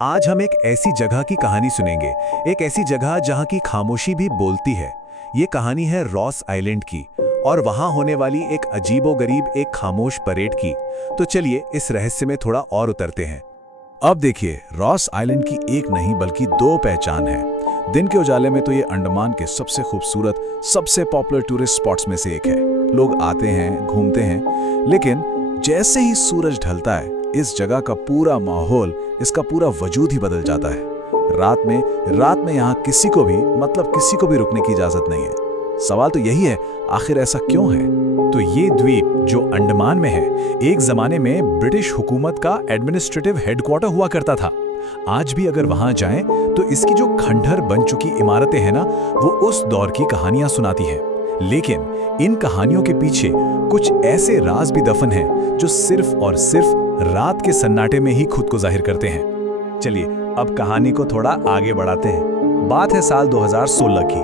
आज हम एक ऐसी जगह की कहानी सुनेंगे, एक ऐसी जगह जहां की खामोशी भी बोलती है। ये कहानी है रॉस आइलैंड की और वहां होने वाली एक अजीबोगरीब एक खामोश परेड की। तो चलिए इस रहस्य में थोड़ा और उतरते हैं। अब देखिए, रॉस आइलैंड की एक नहीं बल्कि दो पहचान है। दिन के उजाले में तो ये अंडमान के सबसे खूबसूरत, सबसे पॉपुलर टूरिस्ट स्पॉट्स में से एक है। लोग आते हैं, घूमते हैं, लेकिन जैसे ही सूरज ढलता है, इस जगह का पूरा माहौल, इसका पूरा वजूद ही बदल जाता है। रात में यहाँ किसी को भी, मतलब किसी को भी रुकने की इजाजत नहीं है। सवाल तो यही है, आखिर ऐसा क्यों है? तो ये द्वीप जो अंडमान में है, एक जमाने में ब्रिटिश हुकूमत का एडमिनिस्ट्रेटिव हेडक्वार्टर हुआ करता था। आज भी अगर वहां जाएं तो इसकी जो खंडहर बन चुकी इमारतें हैं ना, वो उस दौर की कहानियां सुनाती हैं। लेकिन इन कहानियों के पीछे कुछ ऐसे राज भी दफन हैं जो सिर्फ और सिर्फ रात के सन्नाटे में ही खुद को जाहिर करते हैं। चलिए अब कहानी को थोड़ा आगे बढ़ाते हैं। बात है साल 2016 की।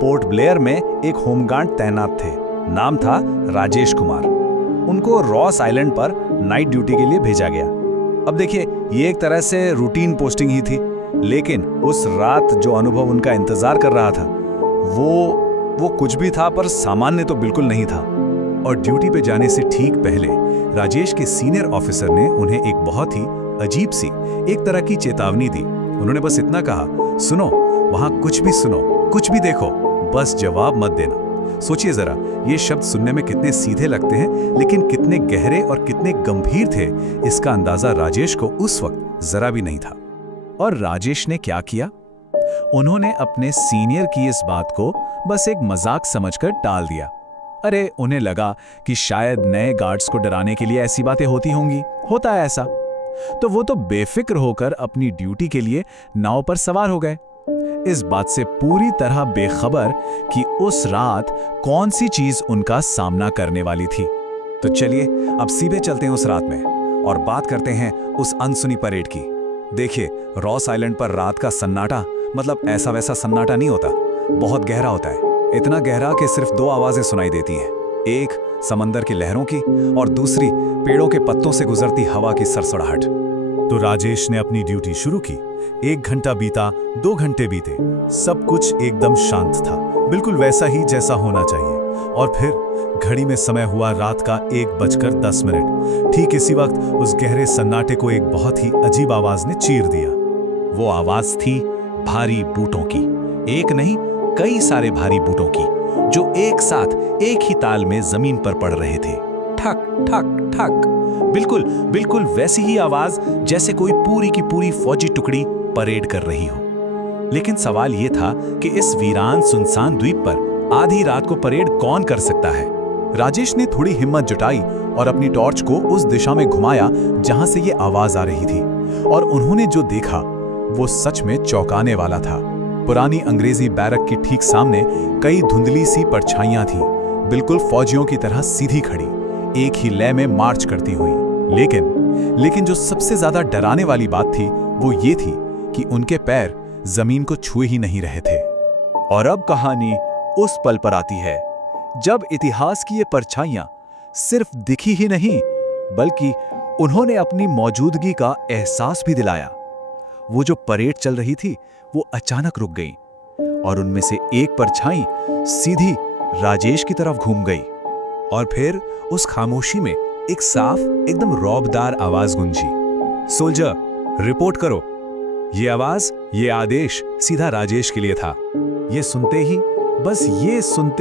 पोर्ट ब्लेयर में एक होमगार्ड तैनात थे। नाम था राजेश कुमार। उनको रॉस आइलैंड पर नाइट ड्यूटी के लिए भेजा गया। अब देखिए, ये एक तरह से रूटीन पोस्टिंग ही थी, लेकिन उस रात जो अनुभव उनका इंतजार कर रहा था वो कुछ भी था, पर सामान्य तो बिल्कुल नहीं था। और ड्यूटी पे जाने से ठीक पहले राजेश के सीनियर ऑफिसर ने उन्हें एक बहुत ही अजीब सी, एक तरह की चेतावनी दी। उन्होंने बस इतना कहा, सुनो, वहां कुछ भी सुनो, कुछ भी देखो, बस जवाब मत देना। सोचिए जरा, ये शब्द सुनने में कितने सीधे लगते हैं, लेकिन कितने गहरे और कितने गंभीर थे, इसका अंदाजा राजेश को उस वक्त जरा भी नहीं था। और राजेश ने क्या किया? उन्होंने अपने सीनियर की इस बात को बस एक मजाक समझकर टाल दिया। अरे, उन्हें लगा कि शायद नए गार्ड्स को डराने के लिए ऐसी बातें होती होंगी, होता है ऐसा। तो वो तो बेफिक्र होकर अपनी ड्यूटी के लिए नाव पर सवार हो गए, इस बात से पूरी तरह बेखबर कि उस रात कौन सी चीज उनका सामना करने वाली थी। तो चलिए अब सीधे चलते हैं उस रात में और बात करते हैं उस अनसुनी परेड की। देखिए, रॉस आइलैंड पर रात का सन्नाटा मतलब ऐसा वैसा सन्नाटा नहीं होता, बहुत गहरा होता है। इतना गहरा कि सिर्फ दो आवाजें सुनाई देती हैं, एक समंदर की लहरों की और दूसरी पेड़ों के पत्तों से गुजरती हवा की सरसराहट। तो राजेश ने अपनी ड्यूटी शुरू की। 1 घंटा बीता, 2 घंटे बीते, सब कुछ एकदम शांत था, बिल्कुल वैसा ही जैसा होना चाहिए। और फिर घड़ी में समय हुआ रात का 1:10। ठीक इसी वक्त उस गहरे सन्नाटे को एक बहुत ही अजीब आवाज ने चीर दिया। वो आवाज थी भारी बूटों की। एक नहीं, कई सारे भारी बूटों की, जो एक साथ एक ही ताल में जमीन पर पड़ रहे थे। ठक ठक ठक, बिल्कुल बिल्कुल वैसी ही आवाज जैसे कोई पूरी की पूरी फौजी टुकड़ी परेड कर रही हो। लेकिन सवाल यह था कि इस वीरान सुनसान द्वीप पर आधी रात को परेड कौन कर सकता है? राजेश ने थोड़ी हिम्मत जुटाई और अपनी टॉर्च को उस दिशा में घुमाया जहां से ये आवाज आ रही थी। और उन्होंने जो देखा वो सच में चौंकाने वाला था। पुरानी अंग्रेजी बैरक के ठीक सामने कई धुंधली सी परछाइयां थीं, बिल्कुल फौजियों की तरह सीधी खड़ी, एक ही लय में मार्च करती हुई। लेकिन जो सबसे ज्यादा डराने वाली बात थी वो ये थी कि उनके पैर जमीन को छुए ही नहीं रहे थे। और अब कहानी उस पल पर आती है जब इतिहास की ये परछाइयां सिर्फ दिखी ही नहीं, बल्कि उन्होंने अपनी मौजूदगी का एहसास भी दिलाया। वो जो परेड चल रही थी वो अचानक रुक गई और उनमें से एक परछाई सीधी राजेश की तरफ घूम गई। और फिर उस खामोशी में एक साफ, एकदम रौबदार आवाज गूंजी, सोल्जर, रिपोर्ट करो। ये आवाज, ये आदेश सीधा राजेश के लिए था। ये सुनते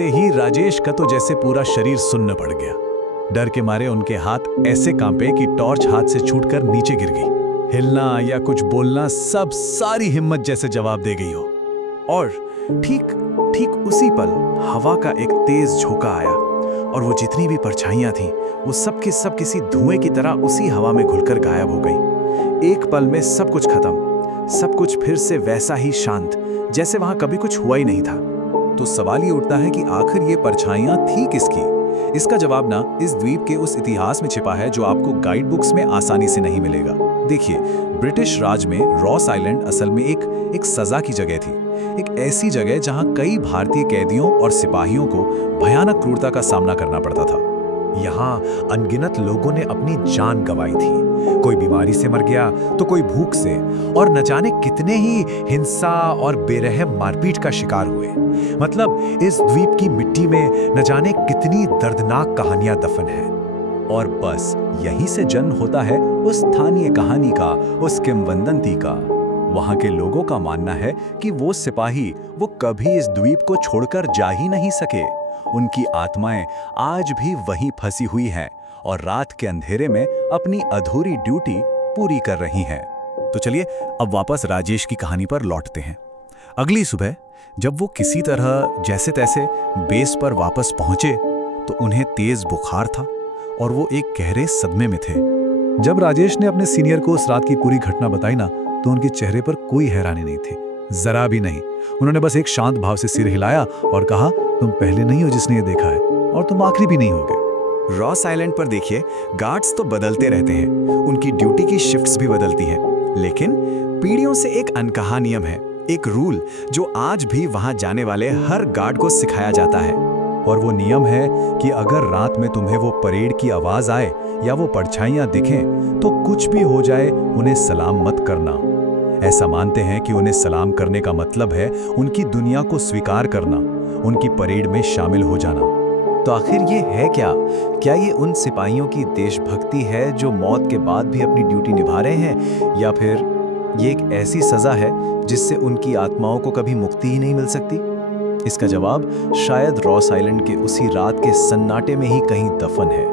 ही राजेश का तो जैसे पूरा शरीर सुन्न पड़ गया। डर के मारे उनके हाथ ऐसे कांपे कि टॉर्च हाथ से छूटकर नीचे गिर गई। हिलना या कुछ बोलना, सब सारी हिम्मत जैसे जवाब दे गई हो। और ठीक उसी पल हवा का एक तेज झोंका आया और वो जितनी भी परछाइयां थीं, वो सब की सब किसी धुएं की तरह उसी हवा में घुलकर गायब हो गई। एक पल में सब कुछ खत्म, सब कुछ फिर से वैसा ही शांत, जैसे वहां कभी कुछ हुआ ही नहीं था। तो सवाल ये उठता है कि आखिर ये परछाइयां थी किसकी? इसका जवाब ना इस द्वीप के उस इतिहास में छिपा है जो आपको गाइड बुक्स में आसानी से नहीं मिलेगा। देखिए, ब्रिटिश राज में रॉस आइलैंड असल में एक सजा की जगह थी, एक ऐसी जगह जहां कई भारतीय कैदियों और सिपाहियों को भयानक क्रूरता का सामना करना पड़ता था। यहाँ अनगिनत लोगों ने अपनी जान गंवाई थी। कोई बीमारी से मर गया तो कोई भूख से, और न जाने कितने ही हिंसा और बेरहम मारपीट का शिकार हुए। मतलब इस द्वीप की मिट्टी में न जाने कितनी दर्दनाक कहानियां दफन हैं। और बस यहीं से जन्म होता है उस स्थानीय कहानी का, उस किंवदंती का। वहां के लोगों का मानना है कि वो सिपाही वो कभी इस द्वीप को छोड़कर जा ही नहीं सके। उनकी आत्माएं आज भी वहीं फंसी हुई हैं और रात के अंधेरे में अपनी अधूरी ड्यूटी पूरी कर रही हैं। तो चलिए अब वापस राजेश की कहानी पर लौटते हैं। अगली सुबह जब वो किसी तरह जैसे तैसे बेस पर वापस पहुंचे तो उन्हें तेज बुखार था और वो एक गहरे सदमे में थे। जब राजेश ने अपने सीनियर को उस रात की पूरी घटना बताई ना, तो उनके चेहरे पर कोई हैरानी नहीं थी, जरा भी नहीं। उन्होंने बस एक शांत भाव से सिर हिलाया और कहा, तुम पहले नहीं हो जिसने ये देखा है, और तुम आखिरी भी नहीं होगे। रॉस आइलैंड पर देखिए, गार्ड्स तो बदलते रहते हैं, उनकी ड्यूटी की शिफ्ट्स भी बदलती हैं, लेकिन पीढ़ियों से एक अनकहा नियम है, एक रूल जो आज भी वहां जाने वाले हर गार्ड को सिखाया जाता है। और वो नियम है कि अगर रात में तुम्हें वो परेड की आवाज आए या वो परछाइयां दिखें तो कुछ भी हो जाए उन्हें सलाम मत करना। ऐसा मानते हैं कि उन्हें सलाम करने का मतलब है उनकी दुनिया को स्वीकार करना, उनकी परेड में शामिल हो जाना। तो आखिर ये है क्या? क्या ये उन सिपाहियों की देशभक्ति है जो मौत के बाद भी अपनी ड्यूटी निभा रहे हैं, या फिर ये एक ऐसी सजा है जिससे उनकी आत्माओं को कभी मुक्ति ही नहीं मिल सकती? इसका जवाब शायद रॉस आइलैंड के उसी रात के सन्नाटे में ही कहीं दफन है।